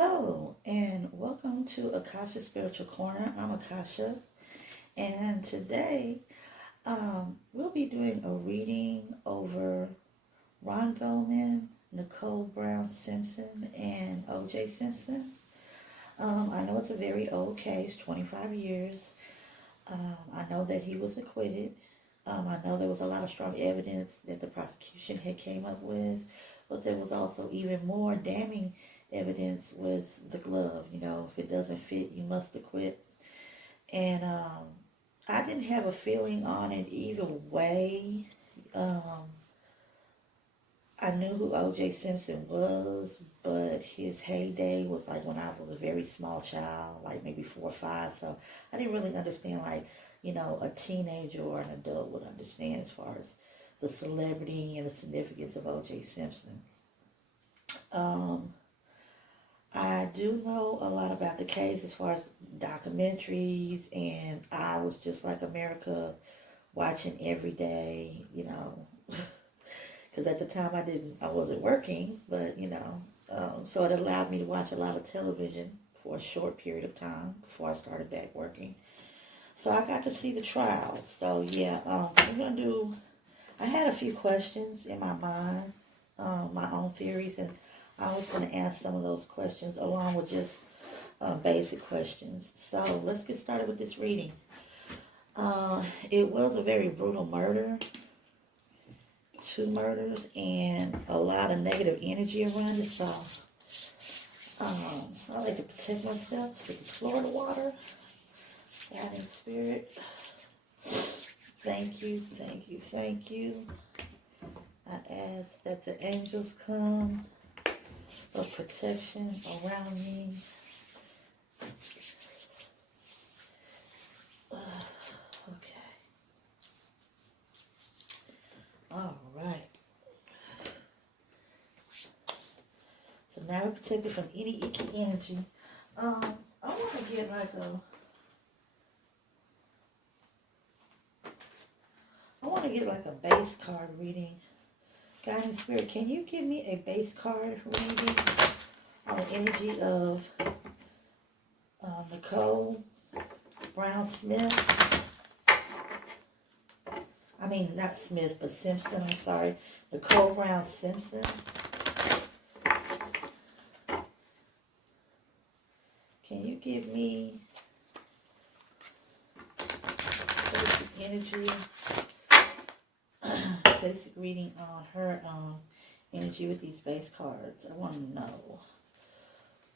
Hello, and welcome to Akasha Spiritual Corner. I'm Akasha, and today we'll be doing a reading over Ron Goldman, Nicole Brown Simpson, and O.J. Simpson. I know it's a very old case, 25 years. I know that he was acquitted. I know there was a lot of strong evidence that the prosecution had came up with, but there was also even more damning evidence with the glove. You know, if it doesn't fit, you must acquit. And I didn't have a feeling on it either way. I knew who O.J. Simpson was, but his heyday was like when I was a very small child, like maybe 4 or 5. So I didn't really understand, like, you know, a teenager or an adult would understand as far as the celebrity and the significance of O.J. Simpson. I do know a lot about the case as far as documentaries, and I was just like America, watching every day, you know, because at the time I wasn't working, but so it allowed me to watch a lot of television for a short period of time before I started back working. So I got to see the trial. So yeah, I had a few questions in my mind, my own theories, and I was going to ask some of those questions along with just basic questions. So let's get started with this reading. It was a very brutal murder, 2 murders, and a lot of negative energy around it. So I like to protect myself with this Florida water. Guiding Spirit, thank you, thank you, thank you. I ask that the angels come of protection around me. Okay. All right. So now we're protected from any icky energy. I want to get like a base card reading. Guiding Spirit, can you give me a base card reading on the energy of Nicole Brown Smith? I mean, not Smith, but Simpson, I'm sorry. Nicole Brown Simpson. Can you give me basic energy, basic reading on her energy with these base cards? I want to know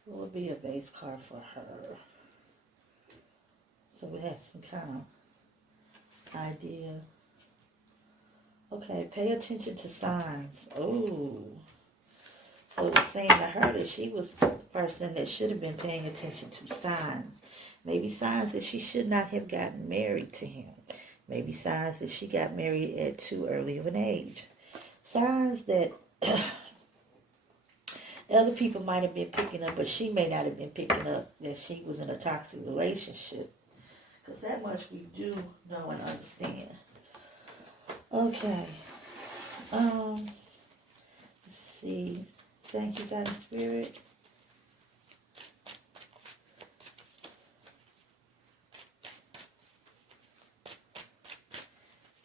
what would be a base card for her, so we have some kind of idea. Okay, pay attention to signs. Oh, so it was saying to her that she was the person that should have been paying attention to signs. Maybe signs that she should not have gotten married to him. Maybe signs that she got married at too early of an age. Signs that other people might have been picking up, but she may not have been picking up that she was in a toxic relationship. Because that much we do know and understand. Okay. Let's see. Thank you, Guiding Spirit.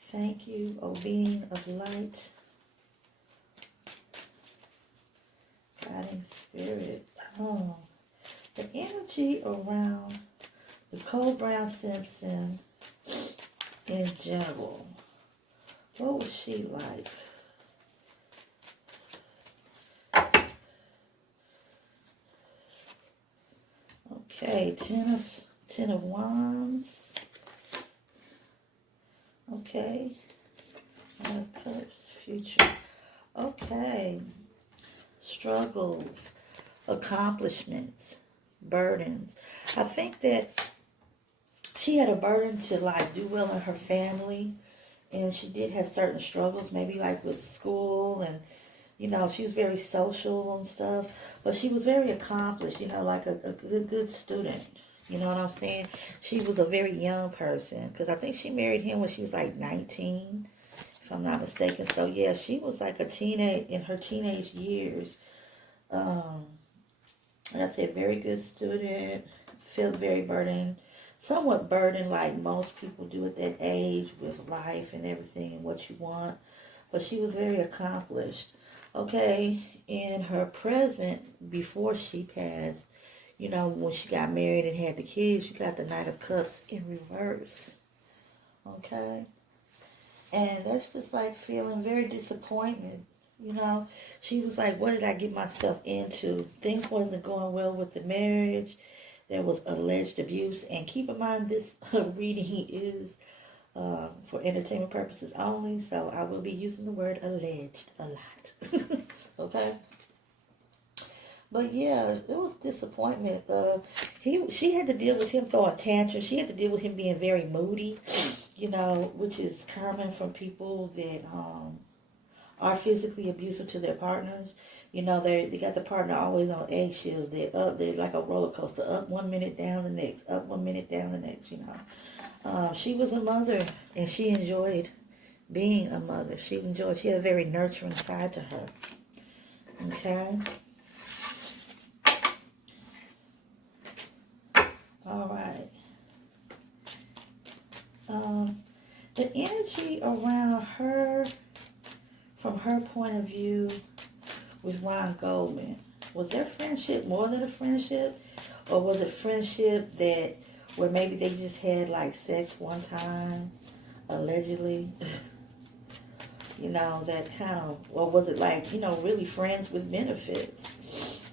Thank you, O Being of Light. Guiding Spirit. The energy around Nicole Brown Simpson in general. What was she like? Okay, Ten of Wands. Okay. Nine of Cups, future. Okay. Struggles, accomplishments, burdens. I think that she had a burden to like do well in her family, and she did have certain struggles, maybe like with school, and you know, she was very social and stuff, but she was very accomplished, you know, like a good student. You know what I'm saying? She was a very young person, because I think she married him when she was like 19, if I'm not mistaken. So yeah, she was like in her teenage years. Like I said, very good student. Feel very burdened. Somewhat burdened like most people do at that age with life and everything and what you want. But she was very accomplished. Okay, in her present, before she passed, you know, when she got married and had the kids, you got the Knight of Cups in reverse. Okay? And that's just like feeling very disappointed. You know, she was like, what did I get myself into? Things wasn't going well with the marriage. There was alleged abuse. And keep in mind, this reading is for entertainment purposes only. So I will be using the word alleged a lot. Okay? But yeah, it was disappointment. She had to deal with him throwing tantrums. She had to deal with him being very moody, you know, which is common from people that are physically abusive to their partners. You know, they got the partner always on eggshells. They're like a roller coaster, up 1 minute, down the next, up 1 minute, down the next. You know, she was a mother, and she enjoyed being a mother. She had a very nurturing side to her. Okay. All right. The energy around her, from her point of view, with Ron Goldman, was their friendship more than a friendship, or was it friendship that where maybe they just had like sex one time, allegedly? You know, that kind of, or was it like, you know, really friends with benefits?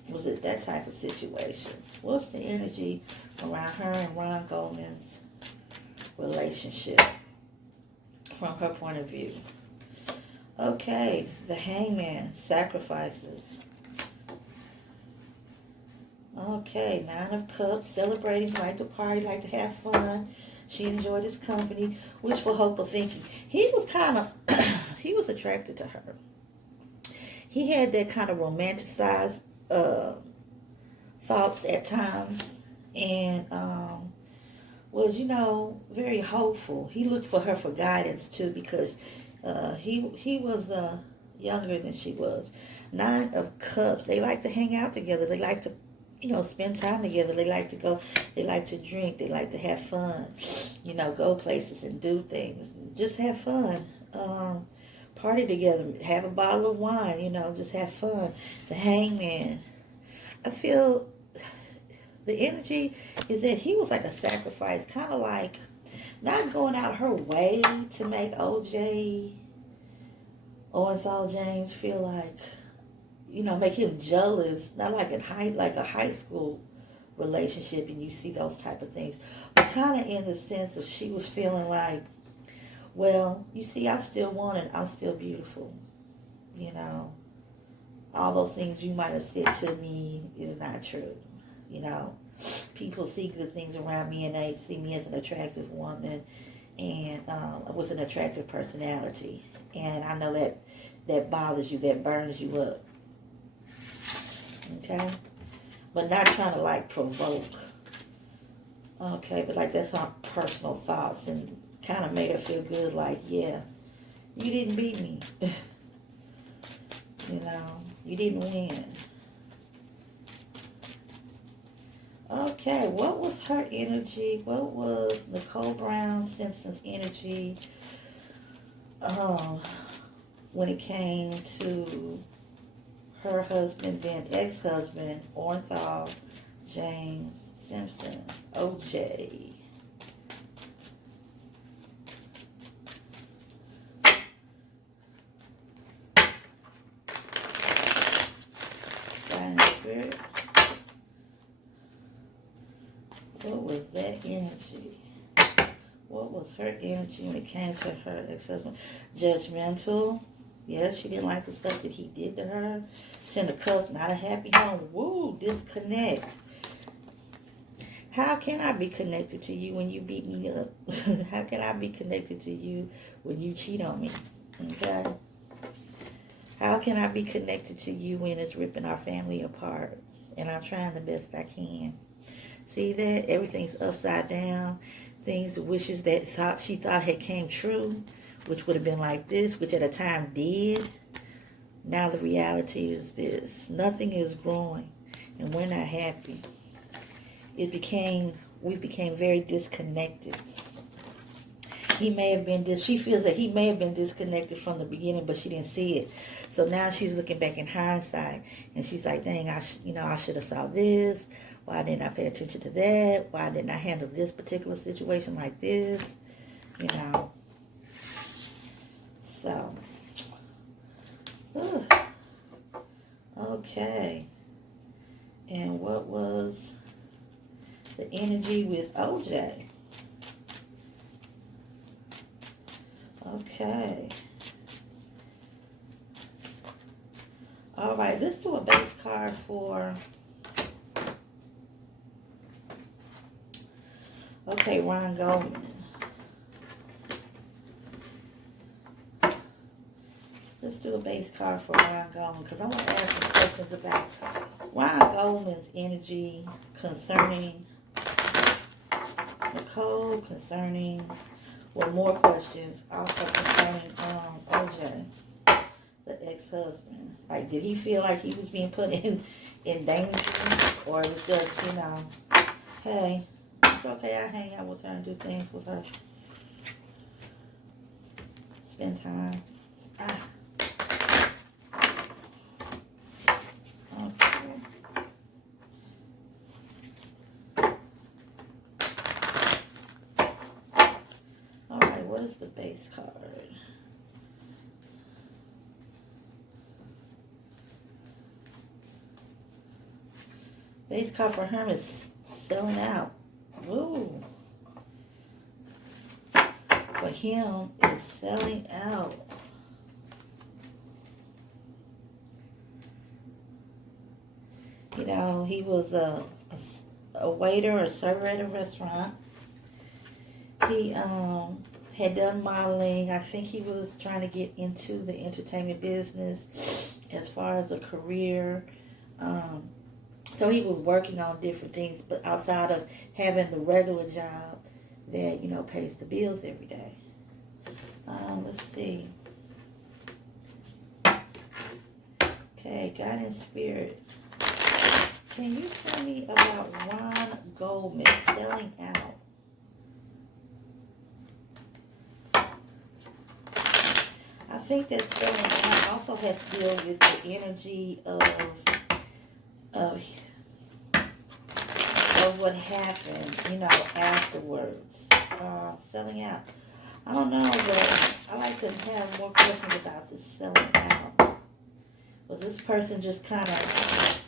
Was it that type of situation? What's the energy around her and Ron Goldman's relationship from her point of view? Okay, the Hangman, sacrifices. Okay, Nine of Cups, celebrating, like to party, like to have fun. She enjoyed his company, wishful, hopeful thinking. He was kind of, he was attracted to her. He had that kind of romanticized thoughts at times, and was, you know, very hopeful. He looked for her for guidance too, because he was younger than she was. Nine of Cups. They like to hang out together. They like to, you know, spend time together. They like to go. They like to drink. They like to have fun. You know, go places and do things. Just have fun. Party together. Have a bottle of wine. You know, just have fun. The Hangman. I feel the energy is that he was like a sacrifice, kind of like not going out her way to make OJ Orenthal James feel like, you know, make him jealous. Not like like a high school relationship, and you see those type of things, but kind of in the sense of she was feeling like, well, you see, I'm still wanted. I'm still beautiful. You know, all those things you might have said to me is not true. You know, people see good things around me, and they see me as an attractive woman and with an attractive personality. And I know that bothers you, that burns you up. Okay? But not trying to like provoke. Okay, but like that's our personal thoughts, and kind of made her feel good, like, yeah, you didn't beat me. You know, you didn't win. Okay, what was her energy? What was Nicole Brown Simpson's energy when it came to her husband, then ex-husband, Orenthal James Simpson, OJ? Guiding Spirit. What was that energy? What was her energy when it came to her ex-husband? Judgmental. Yes, she didn't like the stuff that he did to her. Ten of Cups, not a happy home. Woo, disconnect. How can I be connected to you when you beat me up? How can I be connected to you when you cheat on me? Okay? How can I be connected to you when it's ripping our family apart? And I'm trying the best I can. See that? Everything's upside down. Things, wishes that she thought had came true, which would have been like this, which at a time did. Now the reality is this. Nothing is growing. and we're not happy. We became very disconnected. She feels that he may have been disconnected from the beginning, but she didn't see it. So now she's looking back in hindsight, and she's like, dang, I should have saw this. Why didn't I pay attention to that? Why didn't I handle this particular situation like this? You know. So, okay. And what was the energy with OJ? Okay. All right, let's do a base card for... Okay, Ron Goldman. Let's do a base card for Ron Goldman, because I want to ask some questions about Ron Goldman's energy concerning Nicole, concerning... Well, more questions also concerning OJ, the ex-husband. Like, did he feel like he was being put in danger? Or it was just, hey, it's okay, I hang out with her and do things with her. Spend time. Okay. What is the base card? Base card for him is selling out. Ooh. For him is selling out. He was a waiter or server at a restaurant. He had done modeling. I think he was trying to get into the entertainment business as far as a career. So he was working on different things, but outside of having the regular job that, pays the bills every day. Let's see. Okay, God and Spirit. Can you tell me about Ron Goldman selling out? I think that selling out also has to deal with the energy of what happened, afterwards. Selling out. I don't know, but I like to have more questions about this selling out. Was this person just kind of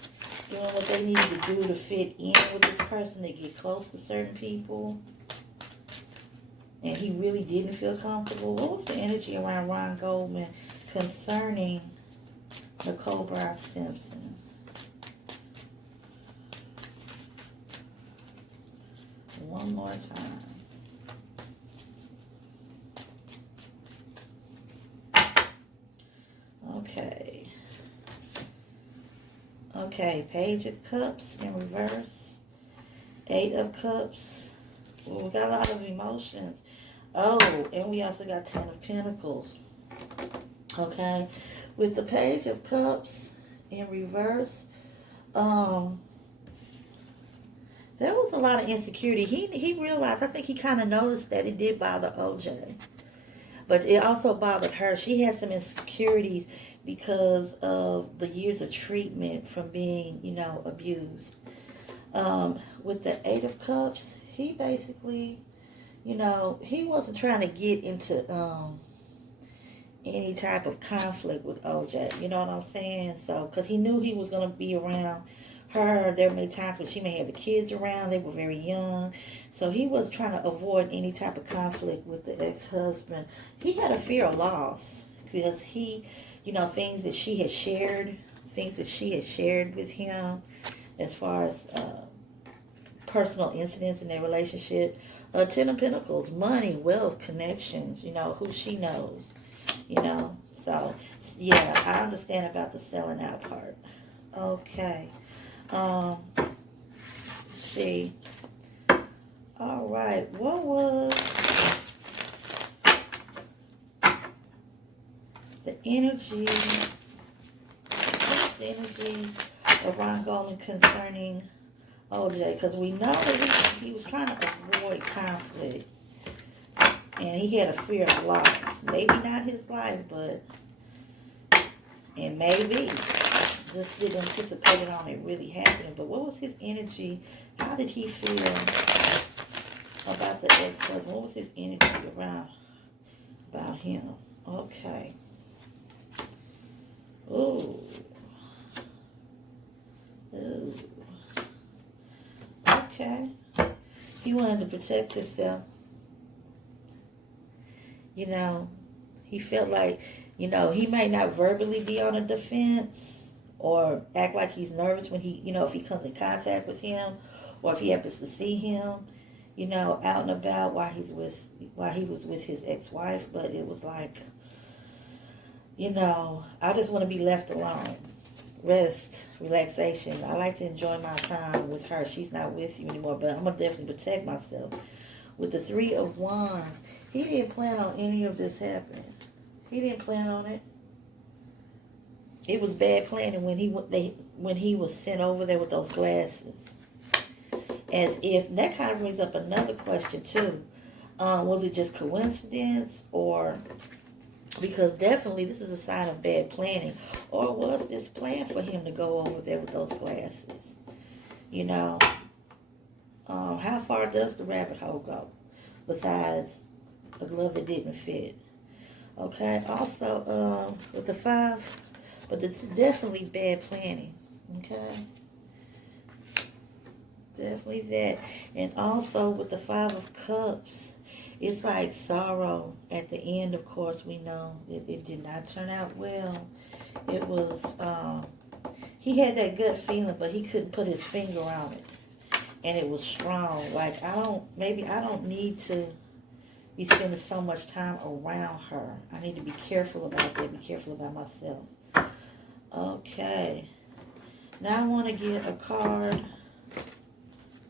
doing what they needed to do to fit in with this person, to get close to certain people? And he really didn't feel comfortable? What was the energy around Ron Goldman concerning Nicole Brown Simpson? One more time. Okay. Okay, Page of Cups in reverse. 8 of Cups. Well, we got a lot of emotions. Oh, and we also got 10 of Pentacles. Okay. With the Page of Cups in reverse, there was a lot of insecurity. He realized, I think he kind of noticed that it did bother OJ. But it also bothered her. She had some insecurities because of the years of treatment from being, abused. With the 8 of Cups, he basically, he wasn't trying to get into any type of conflict with OJ. You know what I'm saying? So, because he knew he was going to be around her. There may times when she may have the kids around. They were very young. So he was trying to avoid any type of conflict with the ex-husband. He had a fear of loss because he, things that she had shared with him as far as personal incidents in their relationship. 10 of Pentacles, money, wealth, connections, who she knows, So, yeah, I understand about the selling out part. Okay. Let's see. All right. What was the energy? What's the energy around Goldman concerning OJ, because we know that he was trying to avoid conflict, and he had a fear of loss. Maybe not his life, but, and maybe just didn't anticipate it on it really happening. But what was his energy? How did he feel about the ex-husband? What was his energy around about him? Okay. Ooh. Ooh. Okay. He wanted to protect himself. You know, he felt like, you know, he might not verbally be on a defense or act like he's nervous when he, you know, if he comes in contact with him or if he happens to see him, you know, out and about while he was with his ex-wife. But it was like, you know, I just want to be left alone. Rest, relaxation. I like to enjoy my time with her. She's not with you anymore, but I'm going to definitely protect myself. With the Three of Wands, he didn't plan on any of this happening. He didn't plan on it. It was bad planning when he was sent over there with those glasses. As if, that kind of brings up another question too. Was it just coincidence, or because definitely this is a sign of bad planning, or was this planned for him to go over there with those glasses? You know, how far does the rabbit hole go besides a glove that didn't fit? Okay, also with the 5, but it's definitely bad planning. Okay, definitely that. And also with the 5 of Cups, it's like sorrow at the end. Of course, we know it did not turn out well. It was, he had that gut feeling, but he couldn't put his finger on it. And it was strong. Like, maybe I don't need to be spending so much time around her. I need to be careful about that, be careful about myself. Okay. Now I want to get a card.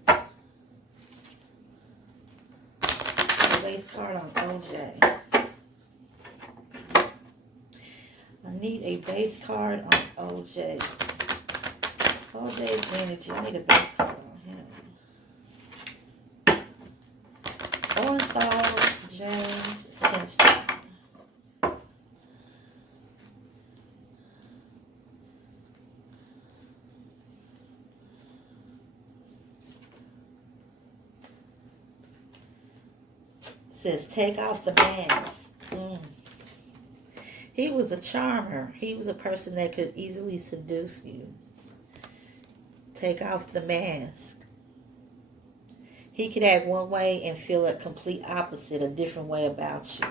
A base card on OJ. I need a base card on OJ. OJ's energy. I need a base card on him. Untitled James Simpson. Says take off the mask. He was a charmer. He was a person that could easily seduce you. Take off the mask. He could act one way and feel a complete opposite, a different way about you.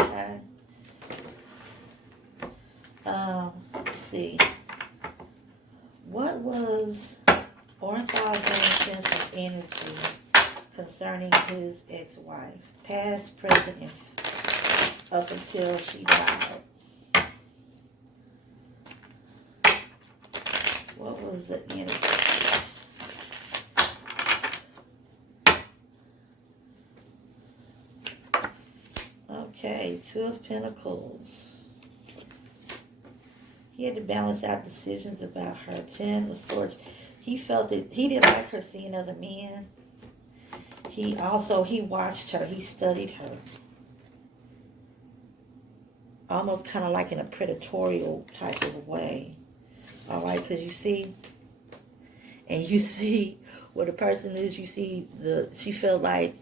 Okay. Let's see. What was Ornthal Jameson's energy concerning his ex-wife? Past, present, and up until she died. What was the energy? Okay, 2 of Pentacles. He had to balance out decisions about her. 10 of Swords. He felt that he didn't like her seeing other men. He watched her. He studied her. Almost kind of like in a predatorial type of way. All right, because you see where the person is, he felt like,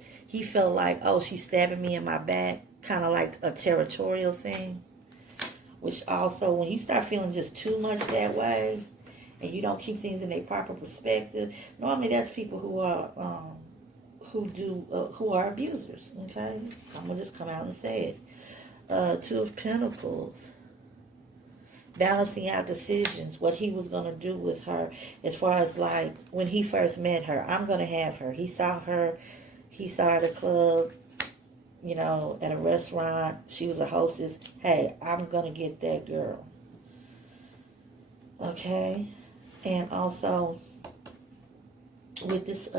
oh, she's stabbing me in my back, kind of like a territorial thing. Which also, when you start feeling just too much that way, and you don't keep things in their proper perspective, normally that's people who are abusers. Okay, I'm gonna just come out and say it. 2 of Pentacles. Balancing out decisions, what he was going to do with her, as far as like when he first met her. I'm going to have her. He saw her at a club, you know, at a restaurant. She was a hostess. Hey, I'm going to get that girl. Okay. And also with this 2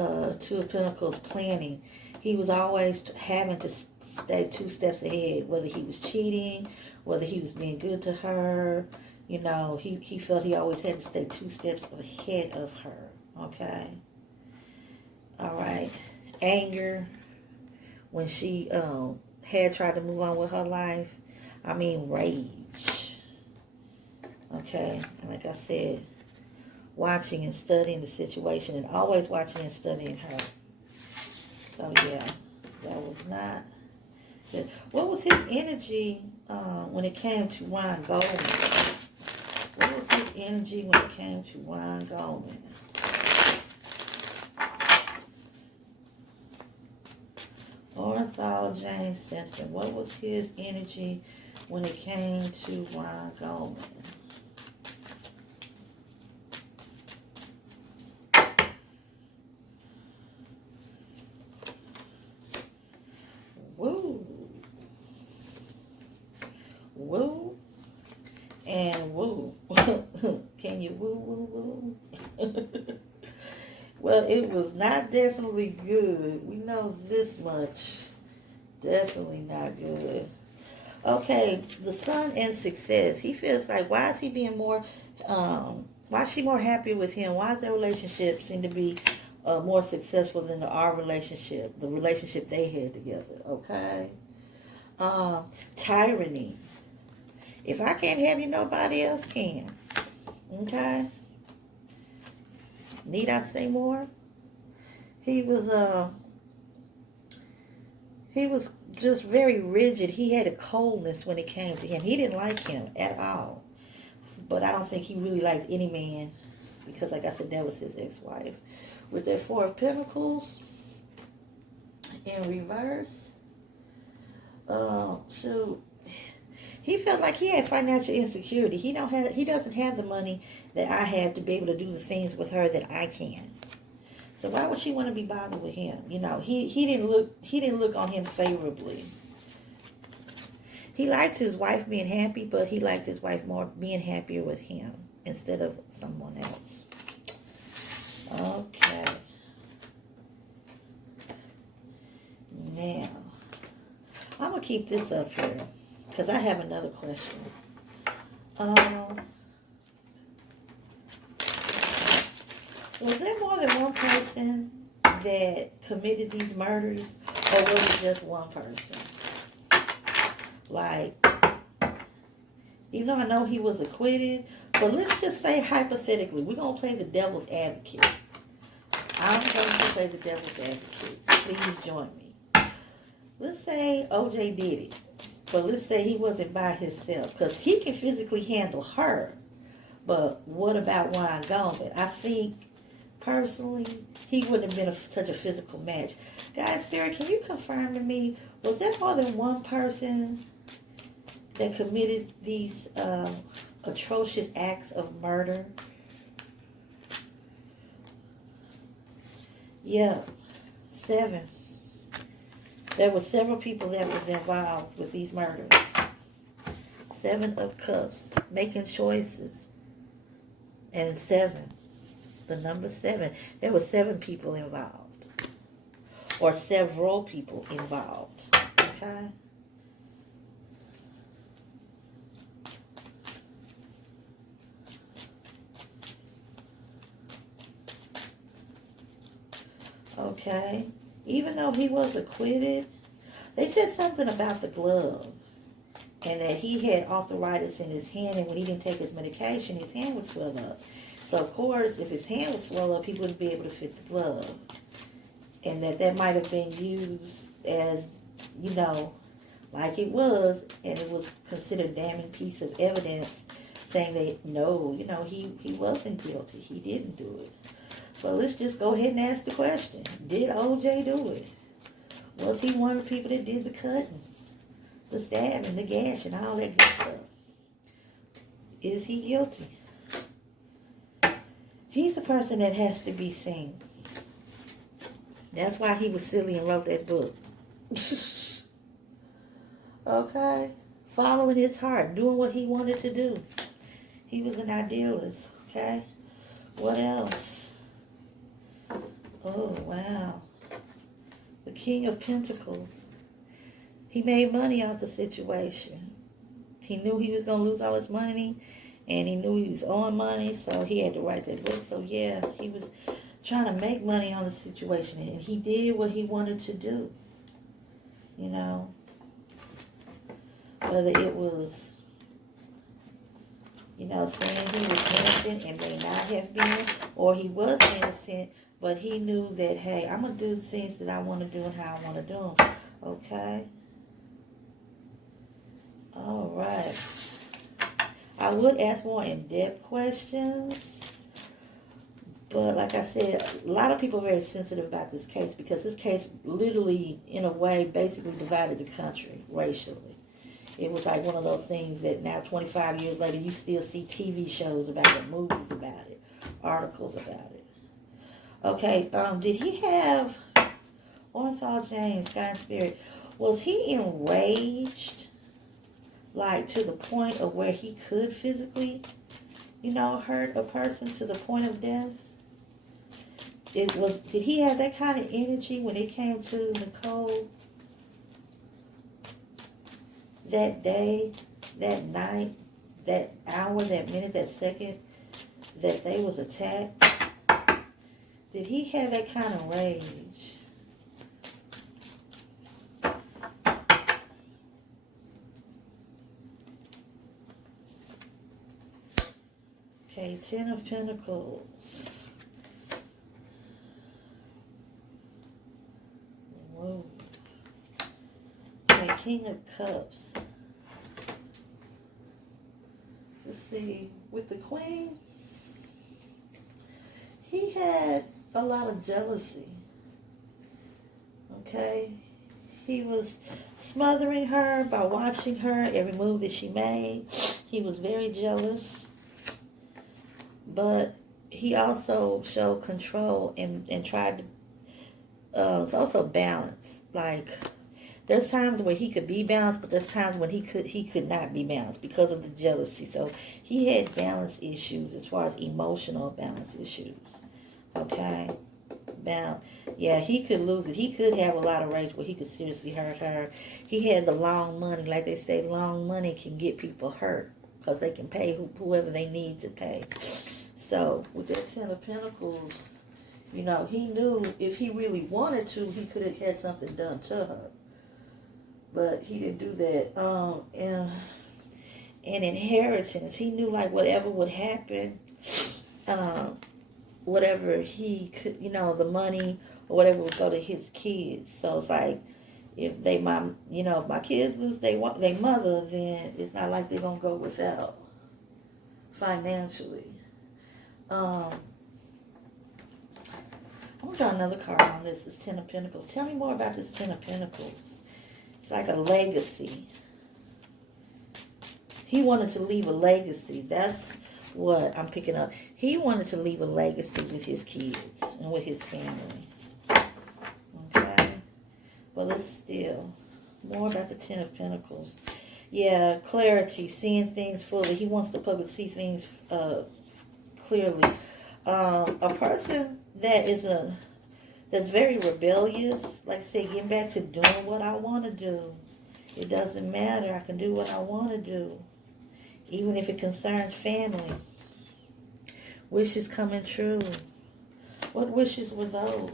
of Pentacles planning, he was always having to stay 2 steps ahead, whether he was cheating, whether he was being good to her, You know, he felt he always had to stay 2 steps ahead of her. Okay. All right. Anger when she had tried to move on with her life. I mean, rage. Okay. And like I said, watching and studying the situation, and always watching and studying her. So yeah, that was not good. What was his energy when it came to Ron Goldman? What was his energy when it came to Ron Goldman? Ornthal James Simpson. What was his energy when it came to Ron Goldman? Woo. Woo. And woo. Can you woo, woo, woo? Well, it was not definitely good. We know this much. Definitely not good. Okay, the son and success. He feels like, why is he being more, why is she more happy with him? Why is their relationship seem to be more successful than our relationship, the relationship they had together, okay? Tyranny. If I can't have you, nobody else can, okay? Need I say more? He was just very rigid. He had a coldness when it came to him. He didn't like him at all. But I don't think he really liked any man, because like I said, that was his ex-wife. With that 4 of Pentacles in reverse, so he felt like he had financial insecurity. He doesn't have the money that I have to be able to do the things with her that I can. So why would she want to be bothered with him? You know, he didn't look on him favorably. He liked his wife being happy, but he liked his wife more being happier with him instead of someone else. Okay. Now, I'm going to keep this up here because I have another question. Was there more than one person that committed these murders, or was it just one person? Like, even though I know he was acquitted, but let's just say hypothetically, we're going to play the devil's advocate. I'm going to play the devil's advocate. Please join me. Let's say OJ did it, but let's say he wasn't by himself, because he can physically handle her. But what about Ron Goldman? I think, personally, he wouldn't have been such a physical match. Guys, Spirit, can you confirm to me, was there more than one person that committed these atrocious acts of murder? Yeah, 7. There were several people that was involved with these murders. 7 of Cups, making choices. And 7, the number 7. There were 7 people involved. Or several people involved. Okay? Okay. Even though he was acquitted, they said something about the glove. And that he had arthritis in his hand, and when he didn't take his medication, his hand would swell up. So, of course, if his hand would swell up, he wouldn't be able to fit the glove. And that might have been used as, you know, like it was, and it was considered a damning piece of evidence saying that, no, you know, he wasn't guilty. He didn't do it. But let's just go ahead and ask the question. Did OJ do it? Was he one of the people that did the cutting, the stabbing, the gashing, all that good stuff? Is he guilty? He's a person that has to be seen. That's why he was silly and wrote that book. Okay? Following his heart, doing what he wanted to do. He was an idealist, okay? What else? Oh, wow. The King of Pentacles. He made money off the situation. He knew he was going to lose all his money, And he knew he was owing money, so he had to write that book. So yeah, he was trying to make money on the situation, and he did what he wanted to do. You know, whether it was, you know, saying he was innocent and may not have been, or he was innocent, but he knew that, hey, I'm going to do the things that I want to do and how I want to do them. Okay? All right. I would ask more in-depth questions, but like I said, a lot of people are very sensitive about this case because this case literally, in a way, basically divided the country racially. It was like one of those things that now, 25 years later, you still see TV shows about it, movies about it, articles about it. Okay, did he have, Ornthal James, Sky and Spirit, was he enraged, like, to the point of where he could physically, you know, hurt a person to the point of death? Did he have that kind of energy when it came to Nicole? That day, that night, that hour, that minute, that second that they was attacked? Did he have that kind of rage? Okay, Ten of Pentacles. Whoa. Okay, King of Cups. Let's see, with the Queen, he had a lot of jealousy. Okay? He was smothering her by watching her, every move that she made. He was very jealous. But he also showed control and tried to, it's also balance. Like, there's times where he could be balanced, but there's times when he could not be balanced because of the jealousy. So he had balance issues as far as emotional balance issues. Okay? Yeah, he could lose it. He could have a lot of rage where he could seriously hurt her. He had the long money. Like they say, long money can get people hurt because they can pay whoever they need to pay. So with that Ten of Pentacles, you know, he knew if he really wanted to, he could have had something done to her. But he didn't do that. And inheritance, he knew like whatever would happen, whatever he could, you know, the money or whatever would go to his kids. So it's like, if if my kids lose their mother, then it's not like they're going to go without financially. I'm going to draw another card on this. This Ten of Pentacles. Tell me more about this Ten of Pentacles. It's like a legacy. He wanted to leave a legacy. That's what I'm picking up. He wanted to leave a legacy with his kids and with his family. Okay? But let's still. More about the Ten of Pentacles. Yeah, clarity. Seeing things fully. He wants the public to see things clearly. A person that's very rebellious, like I said, getting back to doing what I want to do. It doesn't matter. I can do what I want to do, even if it concerns family. Wishes coming true. What wishes were those?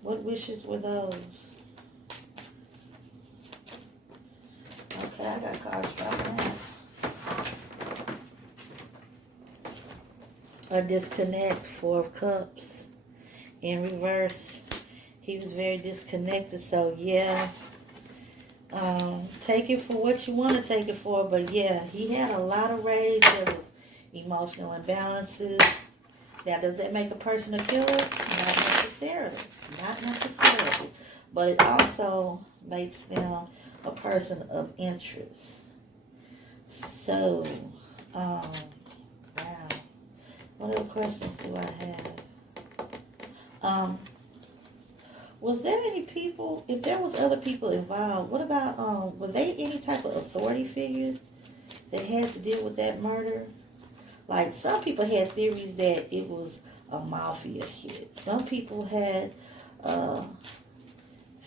What wishes were those? Okay, I got cards dropping out. A disconnect, Four of Cups. In reverse, he was very disconnected. So yeah, take it for what you want to take it for. But yeah, he had a lot of rage. There was emotional imbalances. Now, does that make a person a killer? Not necessarily. Not necessarily. But it also makes them a person of interest. So, wow. What other questions do I have? Was there any people, if there was other people involved, what about, were they any type of authority figures that had to deal with that murder? Like, some people had theories that it was a mafia hit. Some people had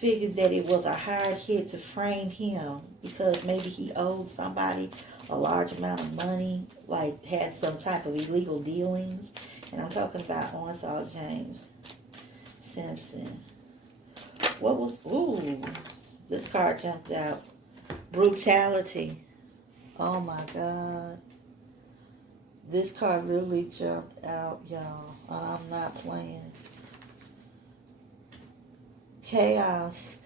figured that it was a hard hit to frame him because maybe he owed somebody a large amount of money, like had some type of illegal dealings. And I'm talking about Untitled James Simpson. What was, ooh, this card jumped out. Brutality. Oh my God. This card literally jumped out, y'all. And I'm not playing. Chaos.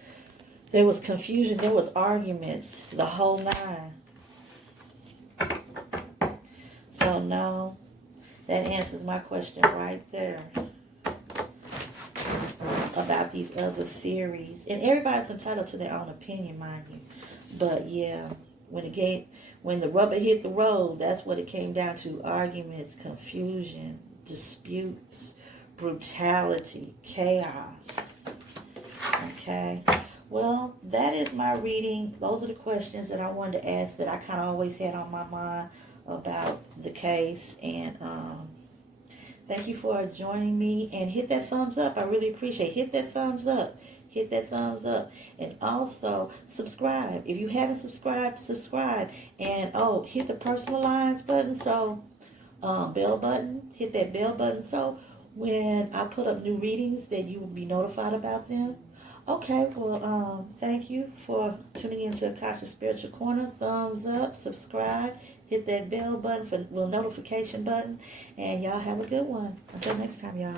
There was confusion. There was arguments. The whole nine. So no, that answers my question right there about these other theories. And everybody's entitled to their own opinion, mind you. But yeah, when the rubber hit the road, that's what it came down to. Arguments, confusion, disputes, brutality, chaos. Okay. Well, that is my reading. Those are the questions that I wanted to ask that I kind of always had on my mind about the case. And thank you for joining me. And hit that thumbs up. I really appreciate it. Hit that thumbs up. Hit that thumbs up. And also subscribe. If you haven't subscribed, subscribe. And hit the personalize button. So bell button. Hit that bell button. So when I put up new readings, that you will be notified about them. Okay, well, thank you for tuning into Akasha Spiritual Corner. Thumbs up, subscribe, hit that bell button for little notification button, and y'all have a good one. Until next time, y'all.